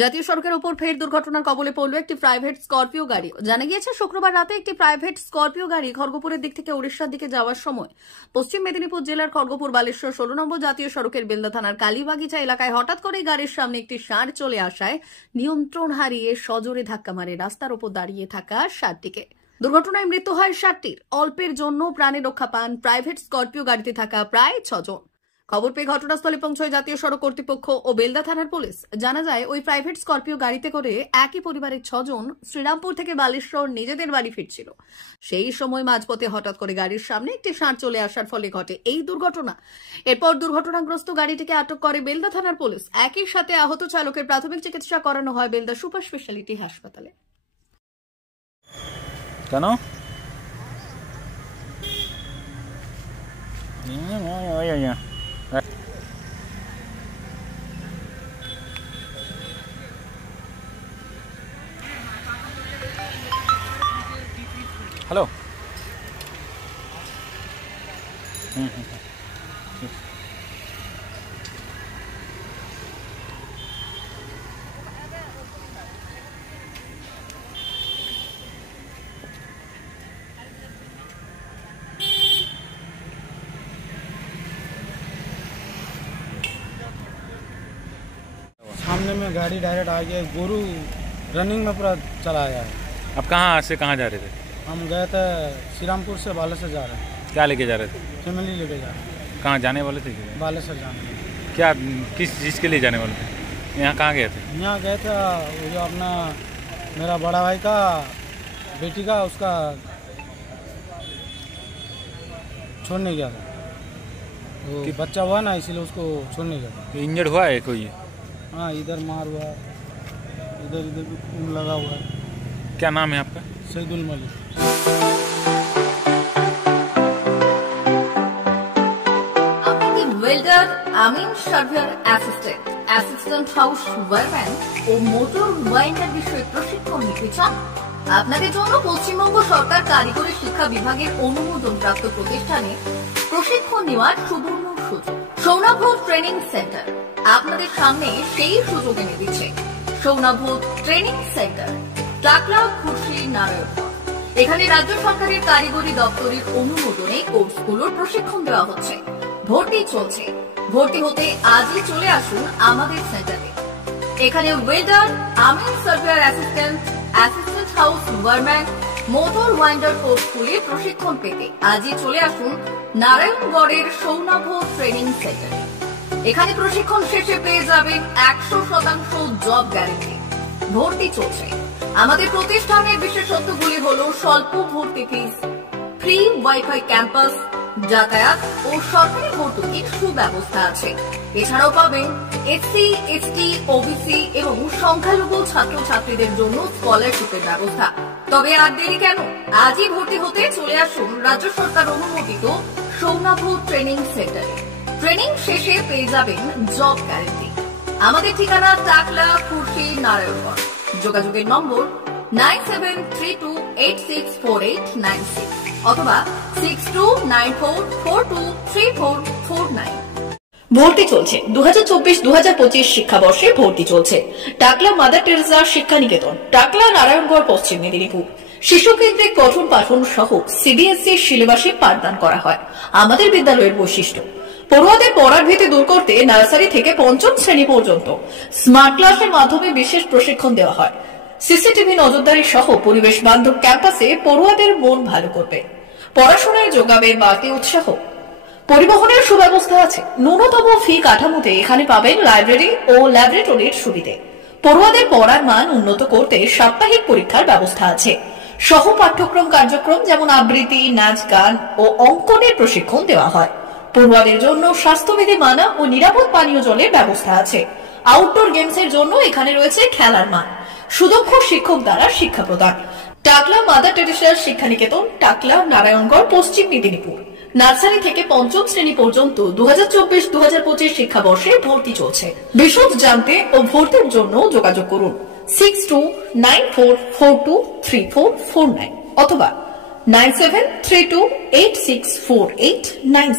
জাতীয় সড়কের উপর ফের দুর্ঘটনার কবলে পড়ল একটি প্রাইভেট স্করপিও গাড়ি। জানা গিয়েছে শুক্রবার রাতে একটি প্রাইভেট স্করপিও গাড়ি খড়গপুরের দিক থেকে উড়িষ্যার দিকে যাওয়ার সময় পশ্চিম মেদিনীপুর জেলার খড়গপুর বালেশ্বর 16 নম্বর জাতীয় সড়কের বেলদা থানার কালীবাগিচা এলাকায় হঠাৎ করে গাড়ির সামনে একটি ষাঁড় চলে আসায় নিয়ন্ত্রণ হারিয়ে সজোরে ধাক্কা মারে রাস্তার উপর দাঁড়িয়ে থাকা ষাঁড়টিকে। দুর্ঘটনায় মৃত্যু হয় ষাঁড়টির। অল্পের জন্য প্রাণে রক্ষা পান প্রাইভেট স্করপিও গাড়িতে থাকা প্রায় 6 জন। খবর পেয়ে ঘটনাস্থলে পৌঁছয় জাতীয় সড়ক কর্তৃপক্ষ ও বেলদা থানার পুলিশ। জানা যায় ওই প্রাইভেট স্করপিও গাড়িতে করে একই পরিবারের 6 জন শ্রীরামপুর থেকে বালেশ্বর নিজেদের বাড়ি ফিরছিল। সেই সময় মাঝপথে হঠাৎ করে গাড়ির সামনে একটি ষাঁড় চলে আসার ফলে ঘটে এই দুর্ঘটনা। এরপর দুর্ঘটনাগ্রস্ত গাড়িটিকে আটক করে বেলদা থানার পুলিশ। একই সাথে আহত চালকের প্রাথমিক চিকিৎসা করানো হয় বেলদা সুপার স্পেশালিটি হাসপাতালে। কেন हेलो सामने में गाड़ी डायरेक्ट आ गया, गोरू रनिंग में पूरा चला आया है। आप कहाँ से कहाँ जा रहे थे? हम गए थे श्रीरामपुर से बालेश्वर जा रहे हैं। क्या लेके जा रहे थे? फैमिली लेके जा रहे हैं। कहाँ जाने वाले थे? बालेश्वर जाने हैं। क्या किस चीज़ के लिए जाने वाले थे? यहाँ कहाँ गए थे? यहाँ गए थे वो जो अपना मेरा बड़ा भाई का बेटी का उसका छोड़ने गया था। वो बच्चा हुआ ना, इसीलिए उसको छोड़ने गया था। इंजर्ड हुआ है कोई? हाँ, इधर मार हुआ, इधर इधर भी खून लगा हुआ है। क्या नाम है आपका? सईदुल मलिक। ওয়েল্ডার, আমিন surveyor assistant, assistant house wireman ও মোটর ওয়াইন্ডার বিষয়ে প্রশিক্ষণ নিতে চান? আপনাদের জন্য পশ্চিমবঙ্গ সরকার কারিগরি শিক্ষা বিভাগের অনুমোদনপ্রাপ্ত প্রতিষ্ঠানে প্রশিক্ষণ নেওয়ার সুবর্ণ সুযোগ। সৌনাভূত ট্রেনিং সেন্টার আপনাদের সামনে সেই সুযোগ এনে দিচ্ছে। সৌনাভূত ট্রেনিং সেন্টার, টাকলা, খুরশি, নারায়ণগঞ্জ। এখানে রাজ্য সরকারের কারিগরি দপ্তরের অনুমোদনে কোর্সগুলোর প্রশিক্ষণ দেওয়া হচ্ছে। ভর্তি চলছে। ভর্তি হতে আজই চলে আসুন আমাদের সেন্টারে। এখানে ওয়েল্ডার, আমিন surveyor assistant, assistant house wireman, motor winder কোর্সগুলির প্রশিক্ষণ পেতে আজই চলে আসুন নারায়ণগড়ের সৌনাভূত ট্রেনিং সেন্টারে। এখানে প্রশিক্ষণ শেষে পেয়ে যাবেন 100% জব গ্যারান্টি। ভর্তি চলছে। আমাদের প্রতিষ্ঠানের বিশেষত্বগুলি হলো স্বল্প ভর্তি ফিস, ফ্রি ওয়াইফাই ক্যাম্পাস, যাতায়াত ও সরকারি ভর্তুকির সুব্যবস্থা আছে। এছাড়াও পাবেন এসসি, এসটি, ওবিসি এবং সংখ্যালঘু ছাত্রছাত্রীদের জন্য স্কলারশিপের ব্যবস্থা। তবে আর দেরি কেন? আজই ভর্তি হতে চলে আসুন রাজ্য সরকার অনুমোদিত সৌনাভূত ট্রেনিং সেন্টারে। ট্রেনিং শেষে পেয়ে যাবেন জব গ্যারান্টি। আমাদের ঠিকানা টাকলা, খুরশি, নারায়ণগঞ্জ। যোগাযোগের নম্বর 9732864896 অথবা 6294423449। ভর্তি চলছে। 2024-2025 শিক্ষাবর্ষে ভর্তি চলছে। টাকলা মাদার টেরেসা শিক্ষা নিকেতন, টাকলা, নারায়ণগড়, পশ্চিম মেদিনীপুর। শিশু কেন্দ্রিক পঠন পাঠন সহ সিবিএসসি সিলেবাসে পাঠদান করা হয়। আমাদের বিদ্যালয়ের বৈশিষ্ট্য, পড়ুয়াদের পড়ার ভীতি দূর করতে নার্সারি থেকে 5ম শ্রেণী পর্যন্ত স্মার্ট ক্লাসের মাধ্যমে বিশেষ প্রশিক্ষণ দেওয়া হয়। সিসিটিভি নজরদারি সহ পরিবেশ বান্ধব ক্যাম্পাসে পড়ুয়াদের মন ভালো করবে। পড়াশোনায় যোগাবে বাড়তি উৎসাহ। পরিবহনের সুব্যবস্থা আছে। ন্যূনতম ফি কাঠামোতে এখানে পাবেন লাইব্রেরি ও ল্যাবরেটরির সুবিধে। পড়ুয়াদের পড়ার মান উন্নত করতে সাপ্তাহিক পরীক্ষার ব্যবস্থা আছে। সহ পাঠ্যক্রম কার্যক্রম যেমন আবৃত্তি, নাচ, গান ও অঙ্কনের প্রশিক্ষণ দেওয়া হয়। পড়ুয়াদের জন্য স্বাস্থ্যবিধি মানা ও নিরাপদ পানীয় জলের ব্যবস্থা আছে। আউটডোর গেমসের জন্য এখানে রয়েছে খেলার মাঠ। সুদক্ষ শিক্ষক দ্বারা শিক্ষা প্রদান। টাকলা মাদার টেরেসা শিক্ষা নিকেতন, টাকলা, নারায়ণগড়, পশ্চিম মেদিনীপুর। নার্সারি থেকে 5ম শ্রেণী পর্যন্ত 2024-2025 শিক্ষাবর্ষে ভর্তি চলছে। বিশদ জানতে ও ভর্তির জন্য যোগাযোগ করুন 6294423449 অথবা 9732864896।